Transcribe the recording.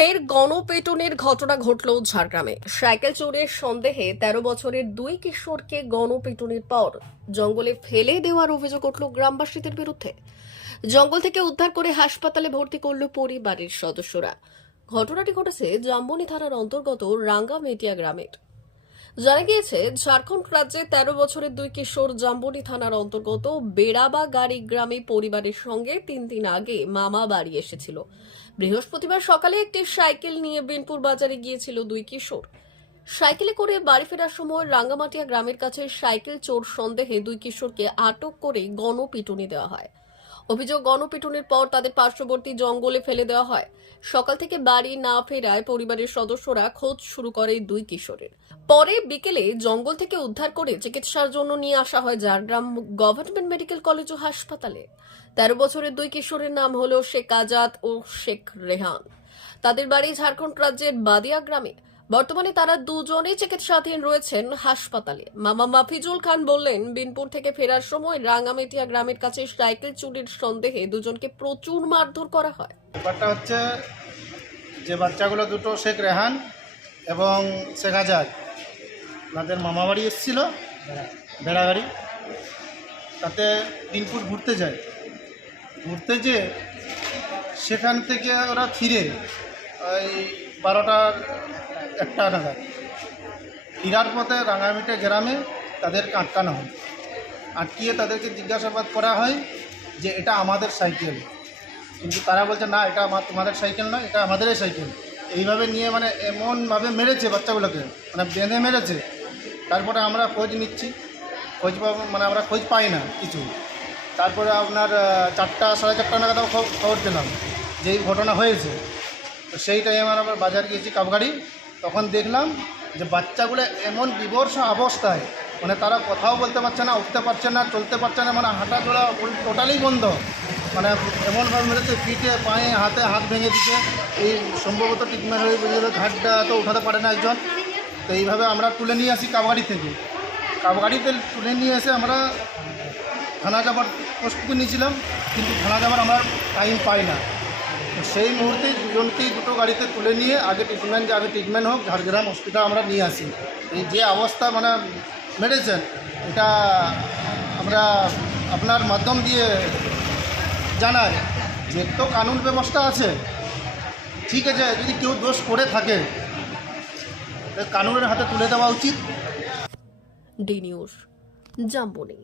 ফের গণপিটুনির ঘটনা ঘটল ঝাড়গ্রামে। সাইকেল চোরের সন্দেহে ১৩ বছরের দুই কিশোরকে গণপিটুনির পর জঙ্গলে ফেলে দেওয়ার অভিযোগ উঠল গ্রামবাসীদের বিরুদ্ধে। জঙ্গল থেকে উদ্ধার করে হাসপাতালে ভর্তি করল পরিবারের সদস্যরা। ঘটনাটি ঘটেছে জাম্বনি থানার অন্তর্গত রাঙ্গামেটিয়া গ্রামের। জানা গিয়েছে, ঝাড়খণ্ড রাজ্যে ১৩ বছরের দুই কিশোর জাম্বনি থানার অন্তর্গত বেড়াবাগাড়ি গ্রামে পরিবারের সঙ্গে ৩ দিন আগে মামা বাড়ি এসেছিল। বৃহস্পতিবার সকালে একটি সাইকেল নিয়ে বিনপুর বাজারে গিয়েছিল দুই কিশোর। সাইকেলে করে বাড়ি ফেরার সময় রাঙ্গামাটিয়া গ্রামের কাছে সাইকেল চোর সন্দেহে দুই কিশোরকে আটক করে গণপিটুনি দেওয়া হয়। অভিযোগ, গণপিটুনির পর তাদের পার্শ্ববর্তী জঙ্গলে ফেলে দেওয়া হয়। সকাল থেকে বাড়ি না ফেরায় পরিবারের সদস্যরা খোঁজ শুরু করে দুই কিশোরের। পরে বিকেলে জঙ্গল থেকে উদ্ধার করে চিকিৎসার জন্য নিয়ে আসা হয় ঝাড়গ্রাম গভর্নমেন্ট মেডিকেল কলেজ ও হাসপাতালে। ১৩ বছরের দুই কিশোরের নাম হলো শেখ আজাদ ও শেখ রেহান। তাদের বাড়ি ঝাড়খণ্ড রাজ্যের বাদিয়া গ্রামে। বর্তমানে তারা দুজনেই চিকিৎসাধীন রয়েছেন হাসপাতালে। মামা মাফিজুল খান বললেন, বিনপুর থেকে ফেরার সময় রাঙ্গামেটিয়া গ্রামের কাছে সাইকেল চুরির সন্দেহে দুজনকে প্রচুর মারধর করা হয়। ব্যাপারটা হচ্ছে যে বাচ্চাগুলো দুটো শেখ রেহান এবং শেখ আজাদ তাদের মামাবাড়ি এসেছিল বেড়াগাড়ি, তাতে বিনপুর ঘুরতে যায়। ঘুরতে যেয়ে সেখান থেকে ওরা ফিরে ওই ১২টার ১টা নাগাদ ফেরার পথে রাঙ্গামাটিয়া গ্রামে তাদেরকে আটকানো হয়। আটকিয়ে তাদেরকে জিজ্ঞাসাবাদ করা হয় যে এটা আমাদের সাইকেল, কিন্তু তারা বলছে না, এটা তোমাদের সাইকেল নয়, এটা আমাদেরই সাইকেল। এইভাবে নিয়ে মানে এমনভাবে মেরেছে বাচ্চাগুলোকে, মানে বেঁধে মেরেছে। তারপরে আমরা খোঁজ নিচ্ছি, মানে আমরা খোঁজ পাই না কিছু। তারপরে আপনার ৪টা সাড়ে ৪টা নাগাদ খবর পেলাম যে এই ঘটনা হয়েছে। তো সেই টাইমে আমরা বাজার গিয়েছি কাপগাড়ি, তখন দেখলাম যে বাচ্চাগুলো এমন বিভৎস অবস্থায়, মানে তারা কথাও বলতে পারছে না, উঠতে পারছে না, চলতে পারছে না, মানে হাঁটা চলা টোটালি বন্ধ। মানে এমনভাবে মেরেছে, পিঠে পায়ে হাতে হাত ভেঙে দিচ্ছে। এই সম্ভবত ট্রিটমেন্ট হয়ে বেরিয়ে ঘাটটা তো উঠাতে পারে না একজন। তো এইভাবে আমরা তুলে নিয়ে আসি কাপগাড়ি থেকে। কাপগাড়িতে তুলে নিয়ে এসে আমরা থানা যাবার প্রস্তুতি নিয়েছিলাম, কিন্তু থানা যাবার আমরা টাইম পাই না। তো সেই মুহূর্তে দুজনকেই দুটো গাড়িতে তুলে নিয়ে আগে ট্রিটমেন্ট হোক ঝাড়গ্রাম হসপিটাল আমরা নিয়ে আসি। এই যে অবস্থা মানে মেরেছেন, এটা আমরা আপনার মাধ্যম দিয়ে জানাই যে তো কানুন ব্যবস্থা আছে, ঠিক আছে, যদি কেউ দোষ করে থাকে কানুনের হাতে তুলে দেওয়া উচিত। D news, Zamboni.